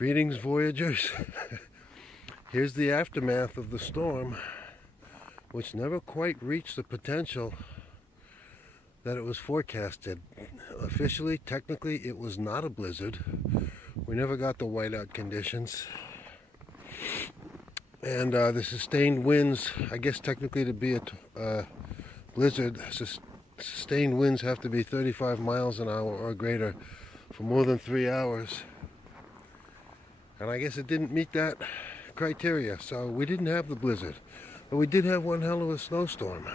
Greetings, voyagers. Here's the aftermath of the storm, which never quite reached the potential that it was forecasted. Officially, technically, it was not a blizzard. We never got the whiteout conditions. And the sustained winds, I guess technically to be a blizzard, sustained winds have to be 35 miles an hour or greater for more than 3 hours. And I guess it didn't meet that criteria, so we didn't have the blizzard. But we did have one hell of a snowstorm.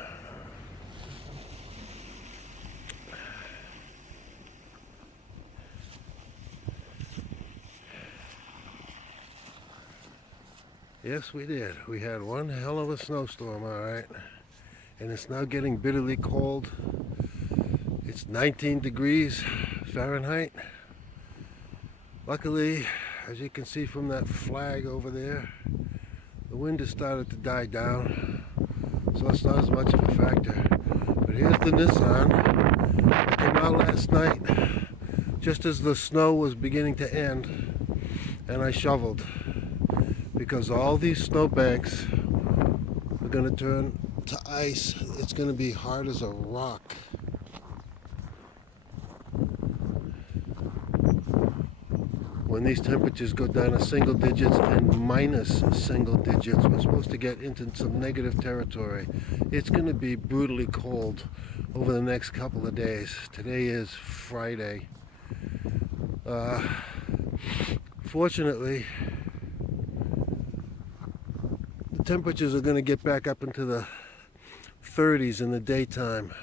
Yes, we did. We had one hell of a snowstorm, all right. And it's now getting bitterly cold. It's 19 degrees Fahrenheit. Luckily, as you can see from that flag over there, the wind has started to die down, so it's not as much of a factor. But here's the Nissan. It came out last night just as the snow was beginning to end, and I shoveled because all these snowbanks are going to turn to ice. It's going to be hard as a rock. When these temperatures go down to single digits and minus single digits, we're supposed to get into some negative territory. It's going to be brutally cold over the next couple of days. Today is Friday. Fortunately, the temperatures are going to get back up into the 30s in the daytime,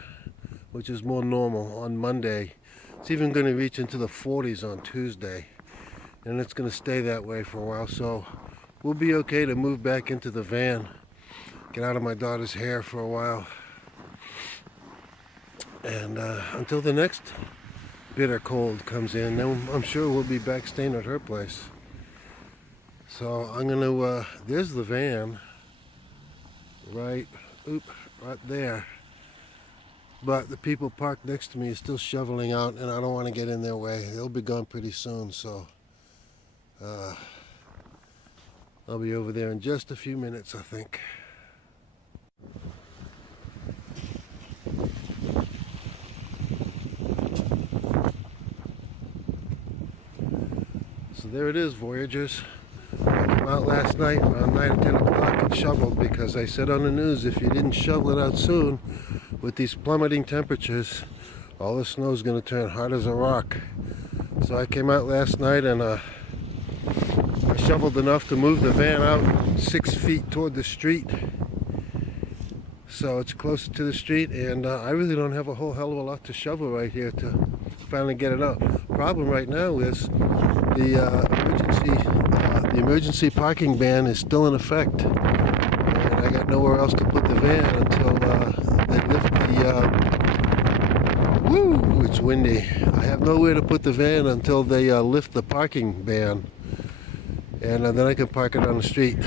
which is more normal on Monday. It's even going to reach into the 40s on Tuesday. And it's going to stay that way for a while, so we'll be okay to move back into the van, get out of my daughter's hair for a while, and until the next bitter cold comes in, then I'm sure we'll be back staying at her place. So I'm going to, there's the van, right there, but the people parked next to me are still shoveling out, and I don't want to get in their way. They'll be gone pretty soon, so I'll be over there in just a few minutes, I think. So there it is, voyagers. I came out last night around 9 or 10 o'clock and shoveled because I said on the news, if you didn't shovel it out soon, with these plummeting temperatures, all the snow is going to turn hard as a rock. So I came out last night and I shoveled enough to move the van out 6 feet toward the street, so it's closer to the street, and I really don't have a whole hell of a lot to shovel right here to finally get it out. Problem right now is the emergency parking ban is still in effect, and I got nowhere else to put the van until they lift the woo, it's windy. I have nowhere to put the van until they lift the parking ban. And then I can park it on the street.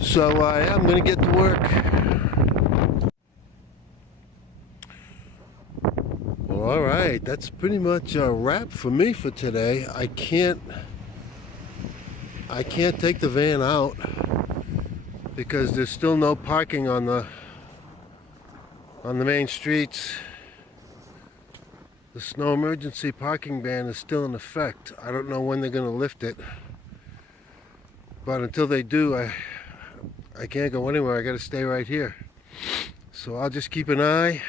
So I'm going to get to work. Well, all right, that's pretty much a wrap for me for today. I can't take the van out because there's still no parking on the main streets. The snow emergency parking ban is still in effect. I don't know when they're going to lift it, but until they do, I can't go anywhere. I got to stay right here. So I'll just keep an eye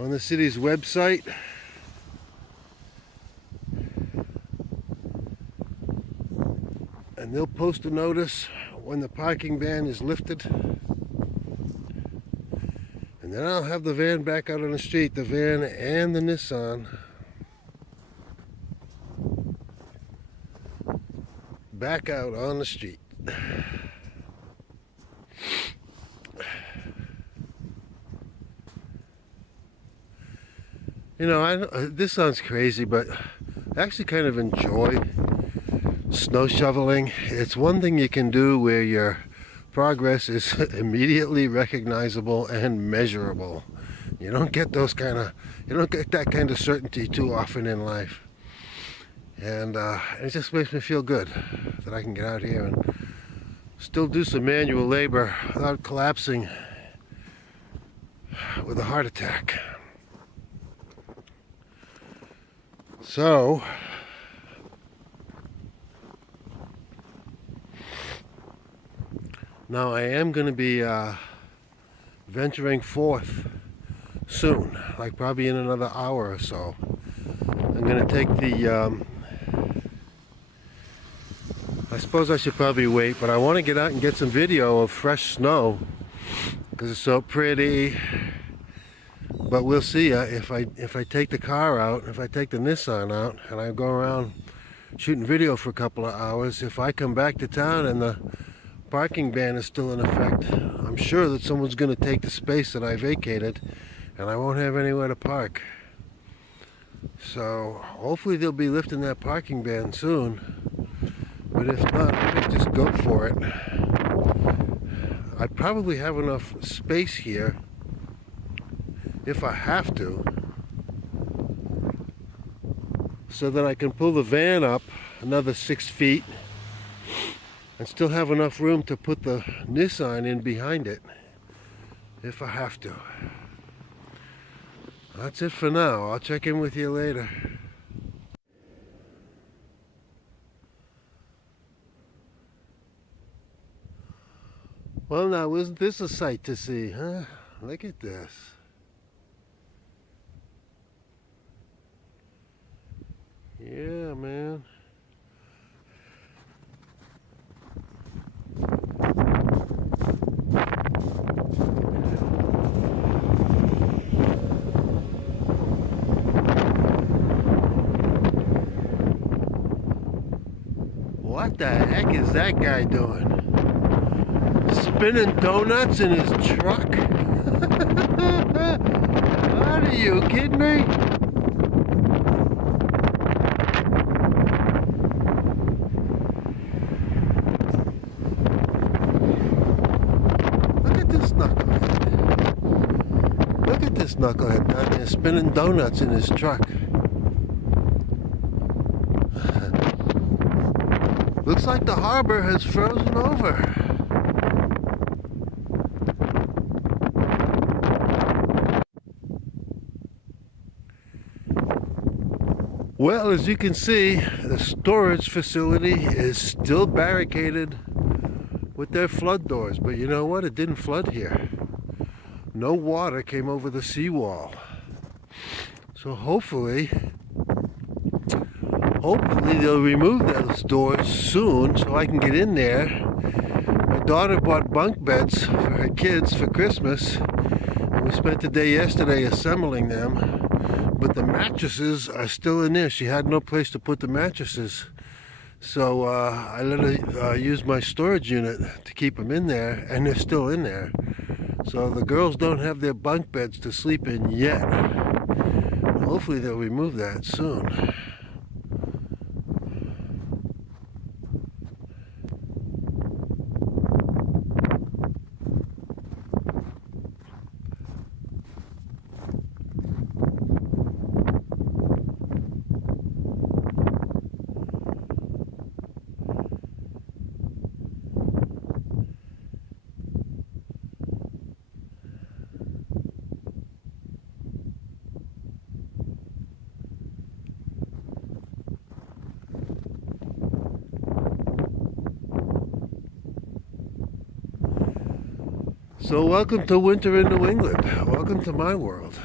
on the city's website. And they'll post a notice when the parking ban is lifted. And then I'll have the van back out on the street, the van and the Nissan, back out on the street. You know, this sounds crazy, but I actually kind of enjoy snow shoveling. It's one thing you can do where your progress is immediately recognizable and measurable. You don't get that kind of certainty too often in life. And it just makes me feel good that I can get out here and still do some manual labor without collapsing with a heart attack. So, now I am going to be venturing forth soon, like probably in another hour or so. I'm going to take the, I suppose I should probably wait, but I want to get out and get some video of fresh snow because it's so pretty. But we'll see if I take the car out, if I take the Nissan out and I go around shooting video for a couple of hours, if I come back to town and the parking ban is still in effect, I'm sure that someone's going to take the space that I vacated and I won't have anywhere to park. So hopefully they'll be lifting that parking ban soon, but if not, I may just go for it. I probably have enough space here, if I have to, so that I can pull the van up another 6 feet and still have enough room to put the Nissan in behind it, if I have to. That's it for now. I'll check in with you later. Well, now, isn't this a sight to see, huh? Look at this. Yeah, man. What the heck is that guy doing? Spinning donuts in his truck? Are you kidding me? Look at this knucklehead. Look at this knucklehead down there spinning donuts in his truck. Looks like the harbor has frozen over. Well, as you can see, the storage facility is still barricaded with their flood doors. But you know what? It didn't flood here. No water came over the seawall. So hopefully they'll remove those doors soon so I can get in there. My daughter bought bunk beds for her kids for Christmas, and we spent the day yesterday assembling them, but the mattresses are still in there. She had no place to put the mattresses, so I let her use my storage unit to keep them in there, and they're still in there. So the girls don't have their bunk beds to sleep in yet. Hopefully they'll remove that soon. So welcome to winter in New England. Welcome to my world.